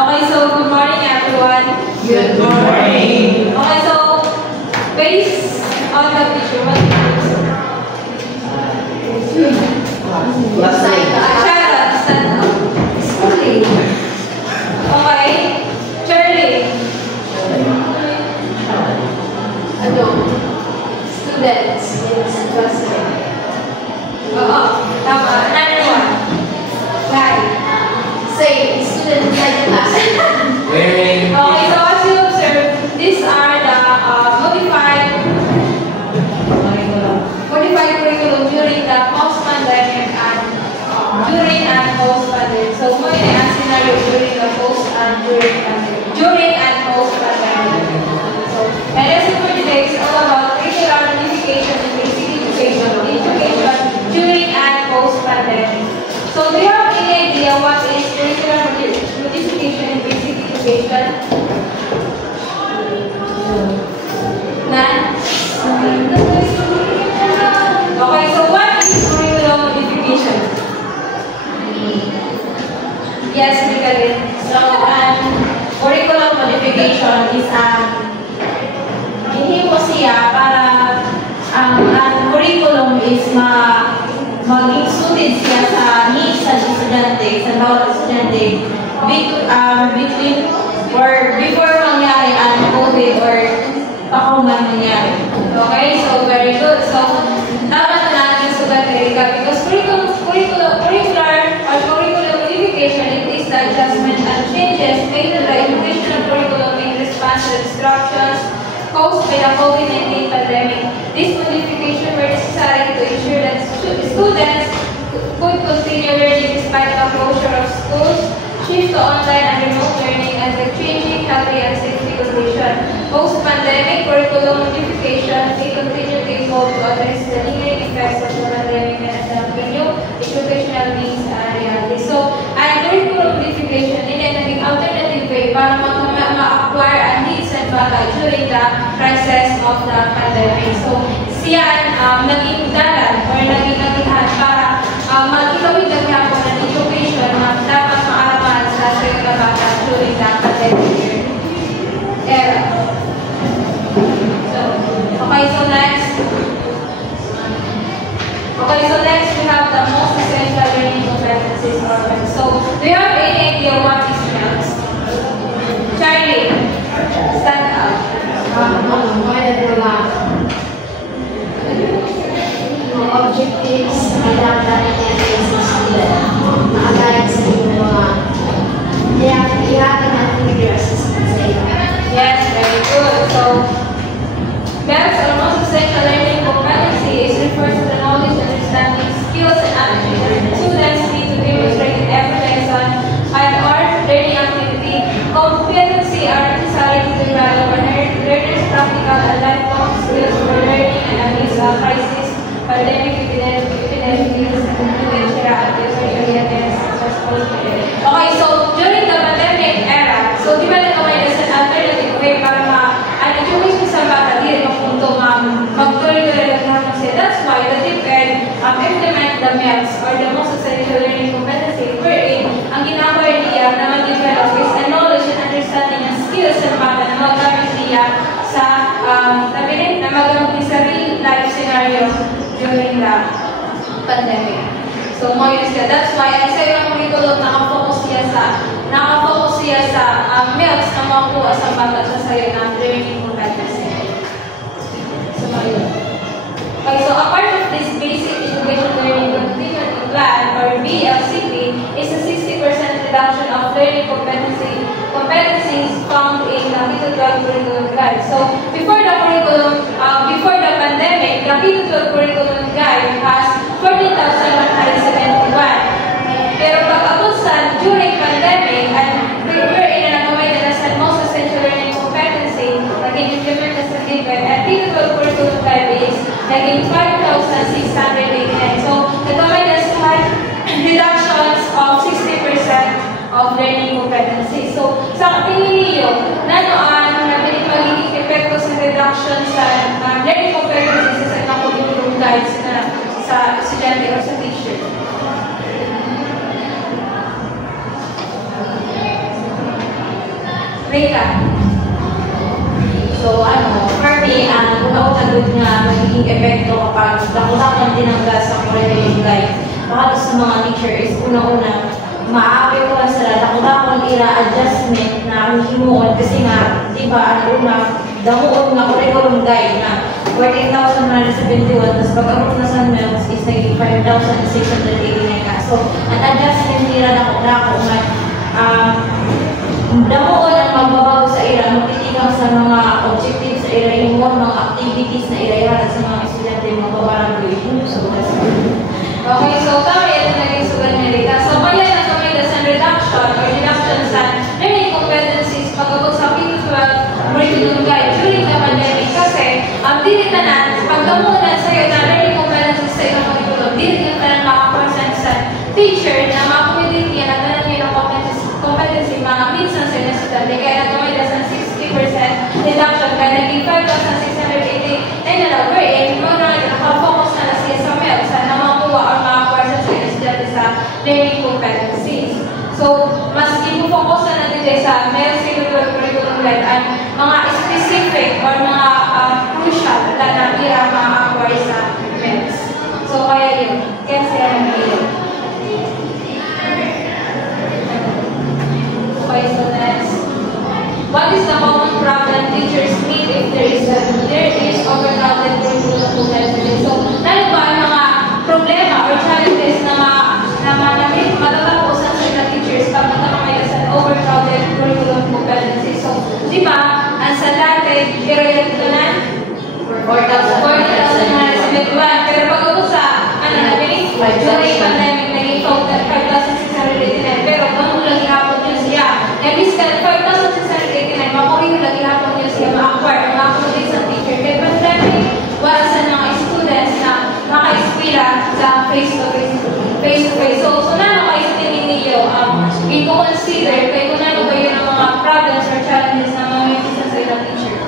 Okay, so good morning everyone. Good morning. Okay, so based on the picture, what do you do? Sharon, stand up. Schooling. Okay. Charlie. Ano? Students. Oo. Tama. Another one. Guy. Same. Students like class. Wearing. Okay, so as you observe, these are the modified curriculum during the post-pandemic and during and post-pandemic. So, mo yun ang scenario during the post and during and post-pandemic. So, the lesson for today is all about curricular modification in basic education during and post-pandemic. So, do you have any idea what is curricular modification in basic education? None? Okay, so what is curriculum modification? Yes, Mikael. So, curriculum modification is hindi po siya para ang curriculum is maging suited siya sa needs sa estudyante, sa bawat estudyante between or before mangyari ang COVID or pakuman mangyari. Okay, so very good. So, dapat na natin sugat because curricular modification it is the adjustment and changes made to the educational curriculum in response to instructions caused by the COVID-19 pandemic. This modification were necessary to ensure that students could continue learning despite the closure of schools, shift to online and remote learning, and the changing healthy and safety condition. Post-pandemic curriculum modification may continue to evolve to address the lingering effects of the pandemic and adapt to new educational needs and realities. So, curriculum modification ay naging alternative way para ma-acquire ang needs and bagay during the crisis of the pandemic. So, siyan naging dalan or naging nagihan para mag-ilawid na gapon ng education na dapat maaraman sa mga bata during the pandemic era. Okay, so next we have the most essential learning competencies or MELCs. So, do you have any idea what is MELCs? Charlie, stand up. Objectives, kailangan natin sa student. Nakagaya sa mga ihatin natin with assistance sa iyo. Yes, very good. So, MELCs are most essential learning competency is refers to the knowledge, understanding, skills, and attitudes that students need to demonstrate in every lesson and or learning activity. Competency are necessary to develop learners' practical and lifelong skills for learning and amidst crisis, pandemic, epidemics, okay, so during the pandemic era, so di ba nagkamay na sa alternative way para education sa bata di rin mapunto mag-tuloy-tuloy lang siya. That's why the DepEd implement the MELCs or the most essential learning competency wherein ang ginagawa niya na mag-develop is a knowledge and understanding and skills sa bata na mag-gamit niya sa na mag-gamit sa real life scenario during the pandemic. So, mo yun siya. That's why, ang sa yung curriculum, nakafocus siya sa MELCs na makuha sa bata sa sayo ng learning competency. So, mo yun. Okay, so a part of this basic education learning continuity plan, or BLCP, is a 60% reduction of learning competencies found in the K-12 curriculum guide. So, before the pandemic, the K-12 curriculum guide has 14,171. Pero pag-abot sa during pandemic, and we're in a way that is the most essential learning competency, naging implement na sa DepEd, and K-12 curriculum guide is naging 5,689. So, nagkamay na sa reductions of 60% of learning competency. So, sa tingin niyo, nanoan natin magiging epekto sa reduction sa learning competency sa curriculum guides na sa estudyante o sa teacher? Rita. So, for me, kung ako tagod nga magiging epekto kapag dakutakang tinanggal sa curriculum guide, baka sa mga teacher is unang-una, maaapektuhan sila, dakutakang ira-adjustment na himuon kasi nga, di ba, damuon nga curriculum guide na 14,171, tapos pag-abot na sa MELS is naging 5,689 ka. So, ang adjustment nila dako-dako nga, damuon ang magbabago sa ira, magtitigang sa mga objectives sa ira, yung mga activities na ira-ira sa mga estudyante, magbabarang gawin sa bukas. Okay, so kami ito naging sugat ni Rita. So, kaya na kami sa reduction or reduction sa learning competencies pag-abot sa P12 curriculum guide during the pandemic kasi dili na pagdamunan sa iyo na learning competencies sa iyong curriculum, dili na makapresent sa teacher na makakommunity na tanan niyo ng competency mga minsan sa inyo estudyante. Kaya nagamay na sa 60% reduction kaya naging 5,680 na lang wherein mga nakafocus na siya sa MELS na makuha or makapresent sa inyo estudyante sa learning competencies. So, mas ipo-focus na natin sa MELS curriculum guide ang mga specific or mga crucial na ma-acquire sa MELS. So, kaya yun. Kaya siya nag-iyon. Okay, so next. What is the common problem teachers meet if there is overcrowded curriculum competencies? So, ano ba ang mga problema or challenges na matatapusan sa mga teachers pag nakakamaya sa overcrowded curriculum competencies? So, di ba, ang sa dati, period ko na 4,071. Pero pag ako sa, during pandemic, naging 5,689. Pero ganun lagi hapon yun siya. Naging 5,689, makuhin lagi hapon yun siya ma-acquire, ma-accommodate sa teacher. Kaya pandemic, wala sa mga students na maka-expira sa face-to-face. So na kayo tininigyo, i-consider kayo kung ano ba yun ang mga problems or challenges na mamimisan sa ilang teacher.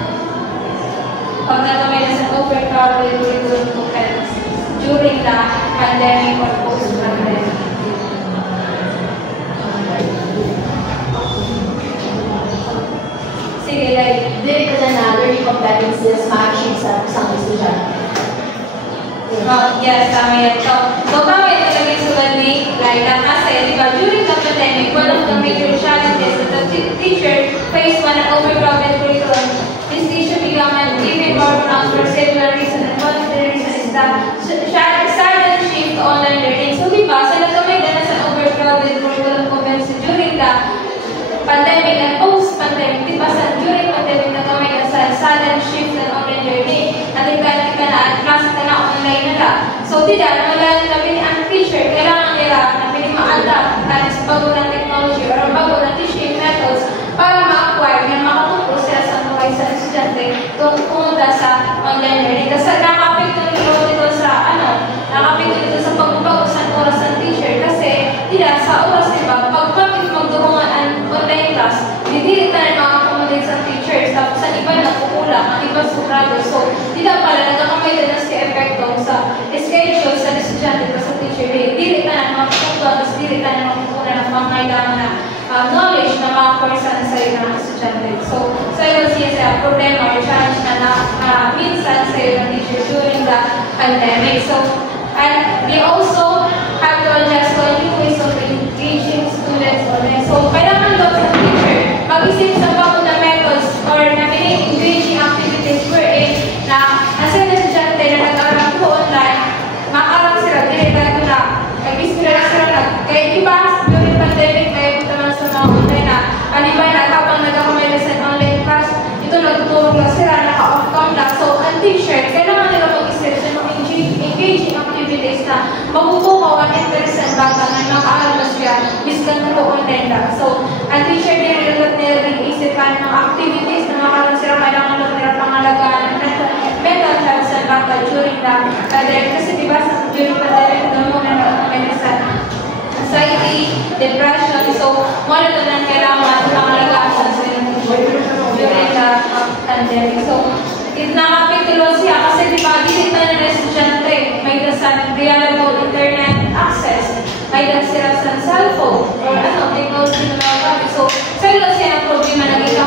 Pag nakamay na sa overcrowded curriculum competencies during the pandemic or post-pandemic. Sige, like, Dili ko na learning competencies ma-achieve sa isang estudyante. yes, tama yan. So tama ito lagi sulat ni Laila kasi, di ba, during the pandemic, one of the major challenges that the teacher faced when an overcrowded curriculum, this issue became an even more pronounced for several reasons, and one of the reasons is the sudden shift to online learning. So, di ba, sila kamay na sa overcrowded curriculum competency during the pandemic and post-pandemic, di ba, during pandemic na kamay na sa sudden shift to online learning, at ibalik ka na at class ka na online na lang. So, tidak, wala namin ang teacher, kailangan nila namin ma-adapt sa bago ng technology or bago ng teaching methods para ma-acquire na makatulong sila sa mga sa estudyante kung pumunta sa online learning. Kasi nakapikto nito sa sa pagbabago sa oras ng teacher kasi tidak sa oras, diba, pag magdurungan ang online class, didili na rin maka-accommodate sa teachers, tapos sa iba nagkukulang, ang iba subrado. So, tidak pala nagkakamay din na si epekto sa schedule sa estudyante sa teacher. Dili na na makakuha, tapos dili na na makukuha ng mga kailangan na knowledge na makakursan sa iyo ng estudyante. So yun siya problema or challenge na minsan sa iyo ng teacher during the pandemic. So, and they also have to adjust to new ways of engaging students online. So, kailangan daw sa teacher mag-isip sa bago na methods or na engaging activities wherein na as an estudyante na nag-aral po online, makakarang sila, direkta na nag-ispira sila kaya diba, during pandemic, kaya punta naman sa mga online na alibay na kapag nagkakamay na sa online class, ito nagtutulong lang sila, naka-off-cam lang. So, ang teacher, kailangan nila mag-isip sa mga engaging activities na mabubukaw 100% bata na makaaral na siya, miskan na po online lang. So, ang teacher din nila nag-isip ka ng activities na makakaroon sila, kailangan nila pangalagaan ng mental health sa bata during the pandemic. Kasi diba, during pandemic, doon muna na sa anxiety, depression. So, one of them kailangan pangalagaan sa during the pandemic. So, nakapitulo siya kasi diba, dito na ng estudyante, may dasan reliable internet access, may dasan sila sa cellphone or technology na mga gamit. So, sa ilo siya ang problema, naging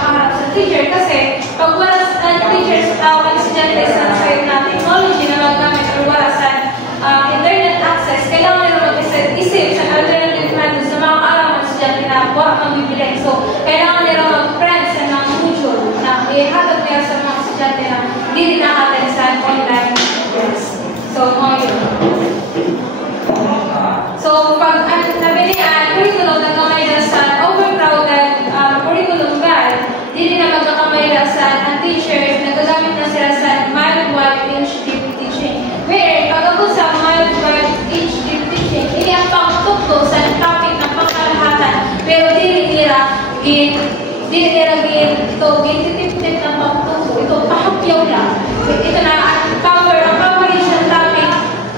di nilagay ito, ginitip-tip ng pagtuto. Ito, pahapyaw lang. Ito na, ang coverage ng topic,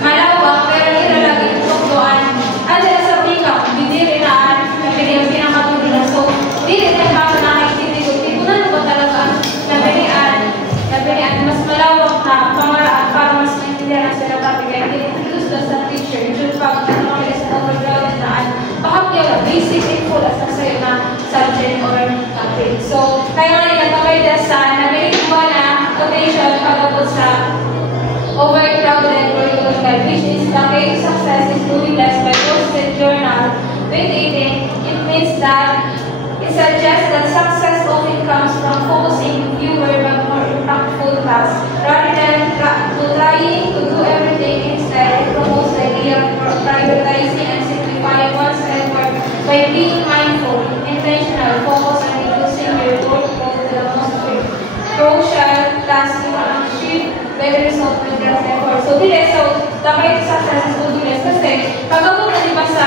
malawak, pero nilalagay ito doon. At sa pika, bidiri na, yung pinakatuloy. So, di rin ang baka nakikitigo. Tipunan ko talaga nabinian, mas malawak na pamaraan para mas maintindihan ang sila topic. Kaya introduce doon sa teacher. Yung pag nakakaya sa overground na pahapyaw, basic info as na sa'yo na subject or topic. So, kaya nga nagkamay sa nabinikuha na quotation pagkabot sa overcrowded curriculum guide, which is the key to success is doing less by posted journal. With eating, it means that it suggests that success often comes from focusing fewer but more impactful tasks. Rather than trying to do everything instead, it promotes the idea of prioritizing and simplifying one's effort by being mindful, intentional, focused, and reducing your workload to the most crucial task you can achieve better result with less effort. So, the key to success is to do less. Kasi, pagkabot na diba sa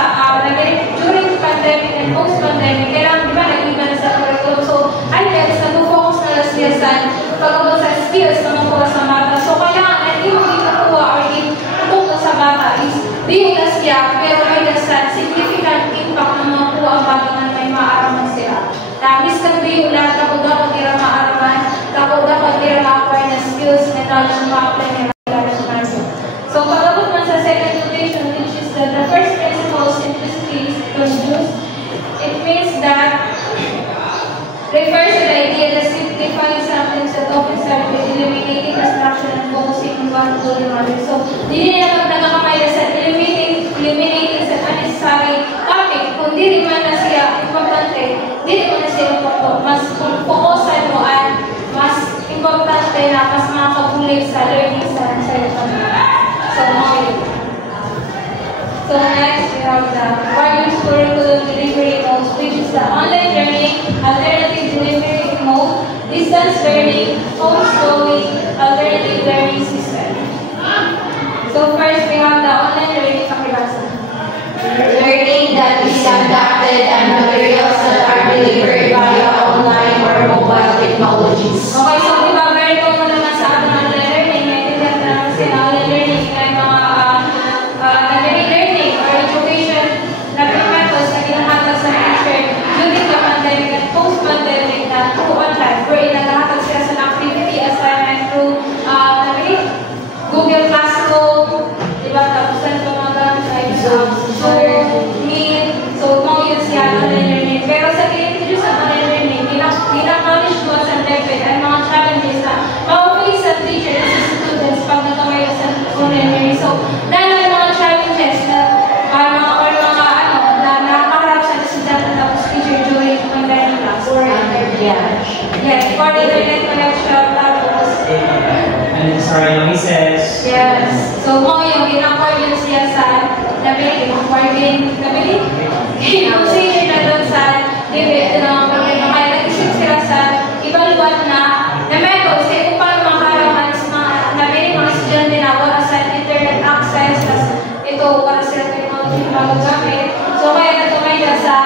during pandemic and post-pandemic, kailangan diba nag-iba na sa curriculum. So, I guess, nag-focus na lang siya sa pagkabot sa skills na makuha sa bata. So, kailangan, hindi mo ikakuha or itutok sa bata is di na siya, pero may nasa significant impact na makuha ang bata na may maaraman sila. Tapos kang di yung lahat, ako dapat tira maaraman, ako dapat tira ma-acquire na skills na knowledge na ma-apply na so, pagkabot man sa second notation, which is that the first principle, simplicity is produced, it means that refers to the idea that simplifying something that often starts with eliminating distraction and focusing on one goal in order. So, hindi na nagkakamay sa eliminating sa unnecessary topic, kung di rin man na siya importante, di rin man na siya mas focusan mo at mas importante na mas makakabulig sa learning sa So next we have the various curriculum delivery modes, which is the online learning, alternative delivery mode, distance learning, homeschooling, alternative learning system. So first we have the online learning pakibasa. Learning that is conducted and materials that are delivered via online or mobile technologies. Okay, so di ba very common naman sa ating online learning, may tinatawag naman sila online learning ay mga learning or education na methods na ginahatag sa teacher during the pandemic and post-pandemic na through online, wherein naghahatag sila sa activity assignment through Google Classroom, di ba? Tapos saan pa mga gamit ay Zoom, Meet, so mga yun siya online learning. Pero sa kinitidyo sa online learning, ginaknowledge mo sa level ay mga challenges na mawapili sa teacher at sa students pag nakamay sa online learning. So, dahil ang mga challenges na na nakakarap sa estudyante tapos teacher during online class. Or internet. Yes, for internet connection tapos. And sorry, noises. Yes. So, mga yung ginakwargan siya sa nabili. Ginakwargan na doon sa debate ng pagkakita. Kaya nag-isip sila sa ibang lugar na methods kaya kung paano makaraman sa mga nabili mga estudyante na wala sa internet access. Tapos ito, para sila technology magagamit. So, kaya natumay na sa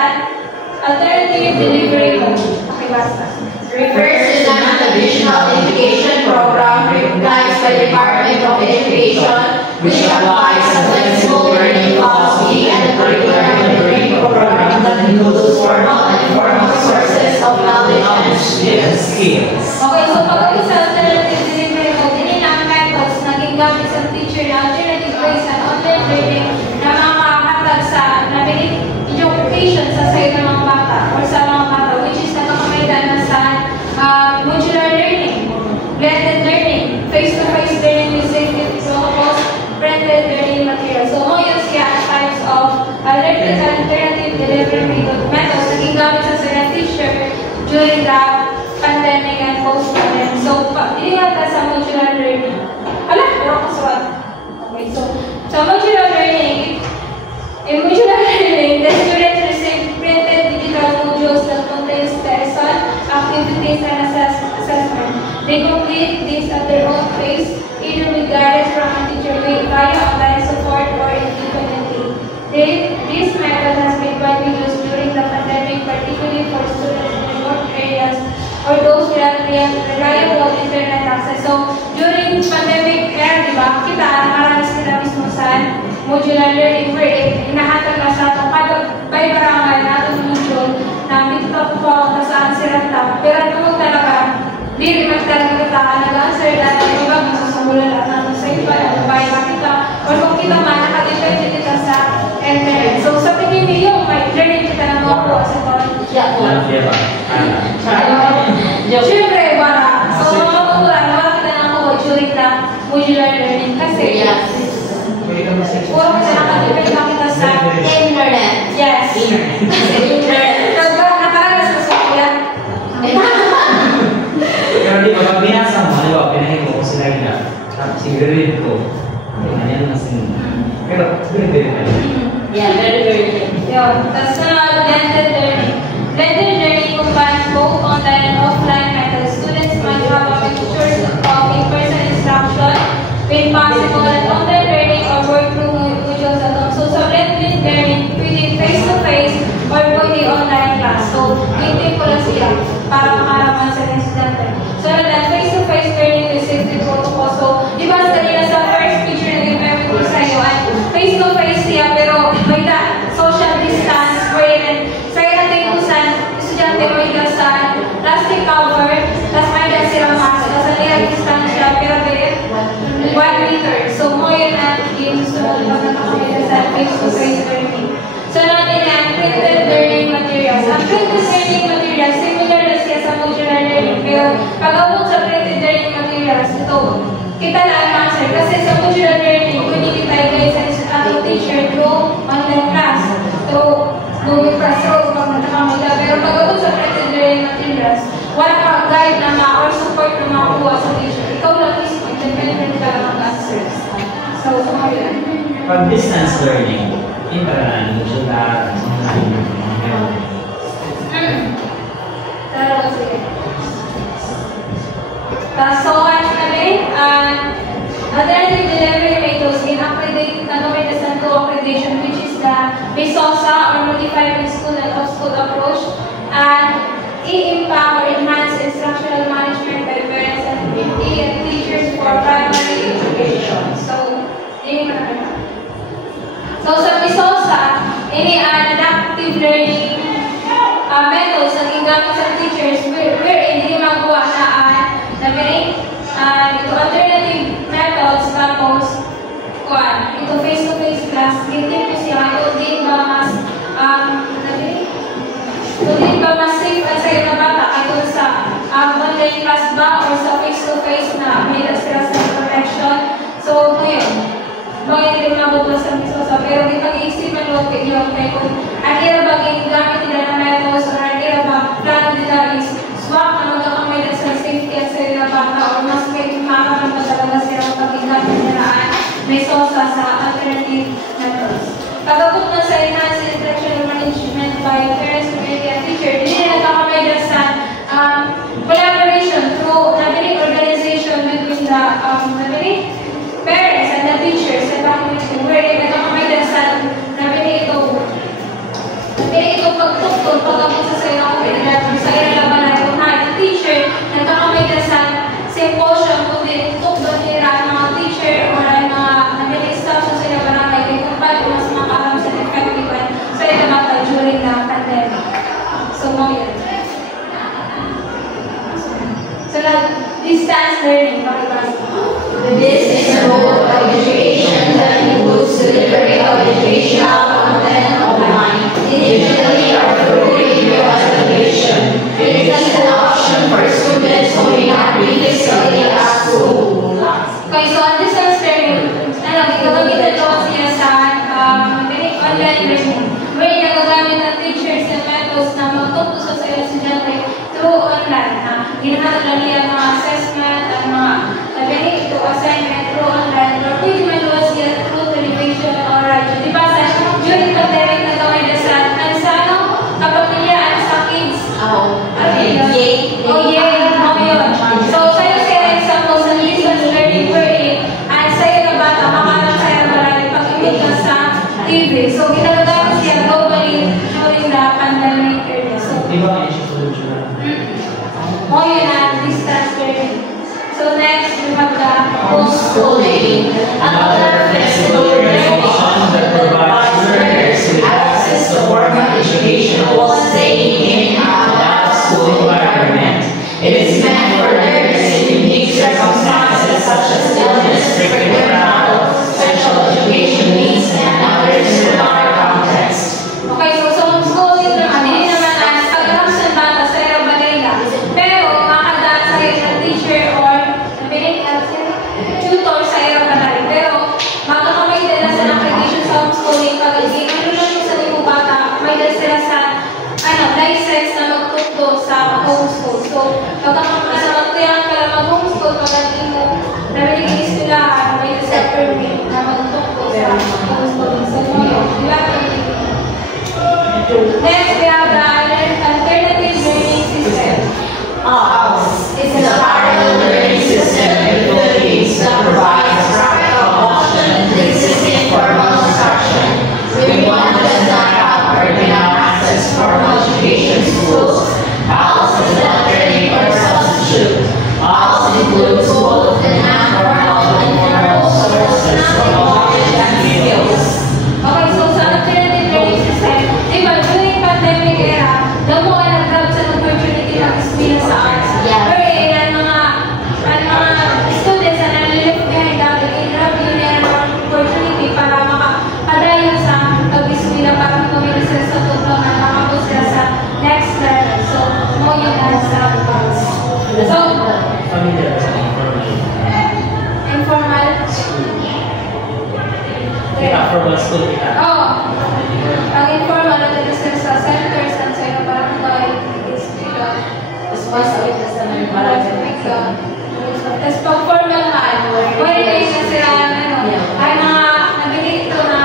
alternative delivery mode. Pakibasa. Refers to non-traditional education program recognized by the Department of Education, which applies a flexible learning philosophy and a curricular and learning program that includes formal and informal sources of knowledge and skills. Okay, so pagkakit sa alternative delivery mode, hindi na ang methods na gingamit sa teacher na alternative ways and online learning na makakahatag sa nabiling education sa sayo ng mga bata or sa mga bata, which is nakakamaitan na sa modular learning, blended learning, face-to-face learning with safety protocols, printed learning materials. So, mga yun siya types of alternative delivery methods na gingamit sa sila teacher during the pandemic and post-pandemic. So, ilihan sa modular learning. Wala ko sa okay, so, sa modular learning, in modular learning, the students receive printed digital modules that contains lesson, activities, and assessment. They complete this at their own pace, either with guidance from a teacher via online support or independently. This method has been widely used during the pandemic, particularly for students in or those without reliable internet access. So, during pandemic era, di ba, kita nakaranas sila mismo sa modular learning where inahatag na sa itong kada by barangay na itong module na dito po saan sila ta. Pero nung talaga, di rin magtalaga kita nag-answer dahil iba masasamula lahat natin sa iba, by makita, or kung kita man, nakadepende kita sa internet. So, sa tingin niyo, may learning kita na mga po sa ito. Siyempre, wala. So, mga pagkulang, wala kita na ako during the modular learning kasi puro kita nakadepende kita sa Internet. yes. Internet. Nakaranas sa software. Pero di ba, pag binasa mo, halimbawa, pinahin ko sila na, tapos i-read ko, ganyan na sin. Pero, very well. Yeah, very good. Yun. Tapos na blended learning. Blended learning combines both online and offline methods. Students might have a mixture of in-person instruction when possible and online learning or work through modules at home. So sa blended learning, pwede face-to-face or pwede online class. So, hindi ko lang sila para makaraman sa estudyante. So, na face-to-face learning with safety protocol. So, di ba sa nila sa first picture na ginagamit ko sa iyo ay face-to-face siya pero may social distance wherein sa natin kung saan estudyante may sa plastic cover tapos may silang mask tapos nila distance siya pero may 1 meter. So, mo yun na yung susunod pag nakakamila sa face-to-face learning. So, natin yan, printed learning materials. Ang printed learning materials, similar na siya sa modular learning. Pero, pag-abot sa printed learning materials, ito, kita na ang answer. Kasi sa modular learning, pwede kita i-guide sa ating teacher through online class, through Google Classroom, pag nakakamila. Pero, pag-abot sa printed learning materials, wala kang guide na or support na makuha sa teacher. Ikaw lang mismo, independent ka lang mag-answers. So, yun. Pag distance learning, yung parang modular, so, alternative delivery methods in accreditation to accreditation, which is the BSOSA or Modified School approach, and e-impact or enhanced instructional management by parents and teachers for primary education. So, yun yung so, sa BSOSA, ini adaptive learning methods na gingamit sa teachers wherein hindi magawa na ito alternative methods tapos ito face-to-face class hindi po siya ito din ba mas safe at sa'yo na bata ito sa online class ba or sa face-to-face na may sila sa protection. So ngayon bakit hindi mabot na sa BSOSA pero di pag-iisip ang lopit yun kaya kung ang ira ba gamit nila na methods or ang ira ba plano nila is swap na magkakamay na sa safety at sa ira bata or mas may makakamay pa talaga sila pag-gamit nila may BSOSA sa alternative methods. Pagkabot na sa enhanced instructional management by parents, community, and teacher, hindi na nagkakamay na sa collaboration through nabiling organization between the parents and the teachers and documentation where nagkakamay na sa nabiling ito pagtuktong pagkabot sa sayo ng community sa iralaban na ito na yung teacher nagkakamay na sa symposium kundi tukdon nila ang mga teacher or ang mga nabiling staff sa sayo barangay kaya kung paano mas makaram sa effective sa ito mata during the pandemic. So, mo yun. So, distance learning, This is a mode of education that includes delivery of educational content online, digitally or through radio education. It is an option for students who may not be physically at school. Okay, so on distance learning, gagamitan ko siya sa online learning. Where nagagamit ng teachers and methods na magtutuso sa estudyante through online. Ginahanap lang niya mga assessment, ang mga ito assignment through online, or pwede man luwas siya through television or radio. Di ba sa during pandemic na gawin na sa kapamilyaan sa kids? Yay! So, sa'yo siya example sa distance learning wherein at sa'yo na bata, makalang sa'yo na marami pag-imit ka sa TV. So, ginagamit siya globally during the pandemic period. So, di ba ngayon siya solution na? O yun na, distance learning. So next, we have the Homeschooling, another flexible learning option that provides learners with access to formal education while staying in a out-of-school environment. It is meant for learners in unique circumstances such as illness, frequent travel, special education needs, and others in our context. Okay, so homeschooling naman, hindi naman ang pag-aral sa bata sa iyong balila. Pero, makadaan sa iyong teacher or tutor sa iyong balila. Pero, makakamay nila sa application sa homeschooling pag i-enroll sa iyong bata, may dala sila sa license na magtuturo sa homeschool. So, magkakaroon ka lang mag-homeschool pagdating mo na binigay sila may dala sa permit na magtuturo sa homeschooling. So, yun, diba? Next, we have the alternative learning system. ALS is a parallel learning system in the Philippines that provides a practical option to existing formal instruction. When one does not have or cannot access formal education schools, ALS is an alternative or substitute. ALS includes both the non-formal and formal sources of knowledge and skills. Okay, so sa alternative learning system, di ba, during pandemic era, daw mo ka nag-grab sa opportunity ng experience sa arts. Yes. Pero ang mga students na nalilip behind dati, i-grab yun yung opportunity para makadayon sa pag-ismila para kumili sila sa tutulong at makapos sila sa next level. So, mo yun ang sa arts. So, Familiar sa informal. informal. Kita formal school kita. Oo. Ang informal na dito sila sa centers and sa ilang barangay, distrito. Tapos mas awit na sa mga marami. Tapos pag formal man, pwede kayo na sila, ay mga nabili ito na,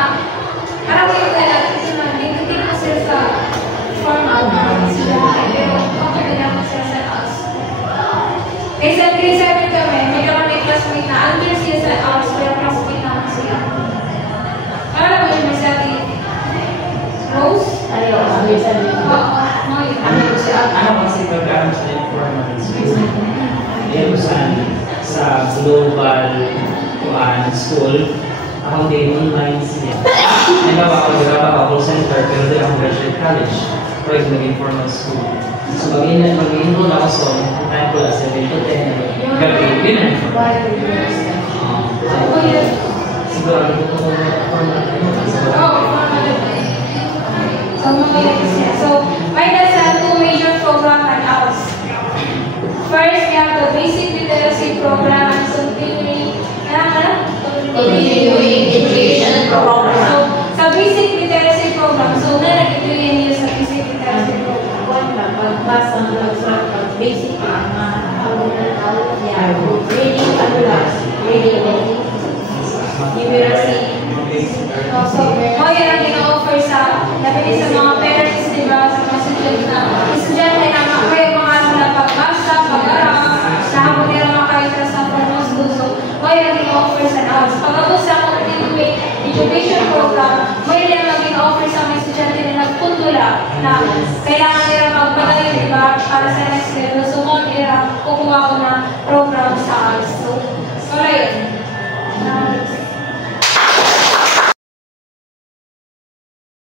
parang kayo talaga ito na, hindi ko sila sa formal na sila, pero okay na lang sila sa us. Kaysa grade 7 kami, may classmate na under siya sa us, pero classmate naman sila. Alam mo yung sa atin, Rose? Ayaw, sabi sa nila. Oo, no, yun. Ano kasi pagkaan sa informal school? Yan sa global school, ako din online siya. Halimbawa ako, nagkaba ako center, pero din ako graduate college. Pero ito nag-informal school. So mag-enroll ako sa time ko lang 7 to 10. Gabi, ganun. Sigurado ko kung formal na yun. Oo, formal na yun. So, mga yun siya. So, may nasa two major program at ours. First, we have the basic literacy program and continuing Education program. So, sa basic literacy program, so ito yun sa basic literacy program. Kuwan lang, pagbasa ng pagsulat, pag-basic lang, reading, reading, numeracy. So, yun ang ina-offer sa nabili sa mga parents, di ba, sa mga estudyante na kayo mga sila pagbasa, pag-aral, sa hapon nila makakita sa formal school. So, yun ang ina-offer sa house. Pagkabos sa continuing education program, yun ang ina-offer sa mga estudyante na nagpundula na kailangan nila magpagayon, di ba, para sa next level. So, nila kukuha ko na program sa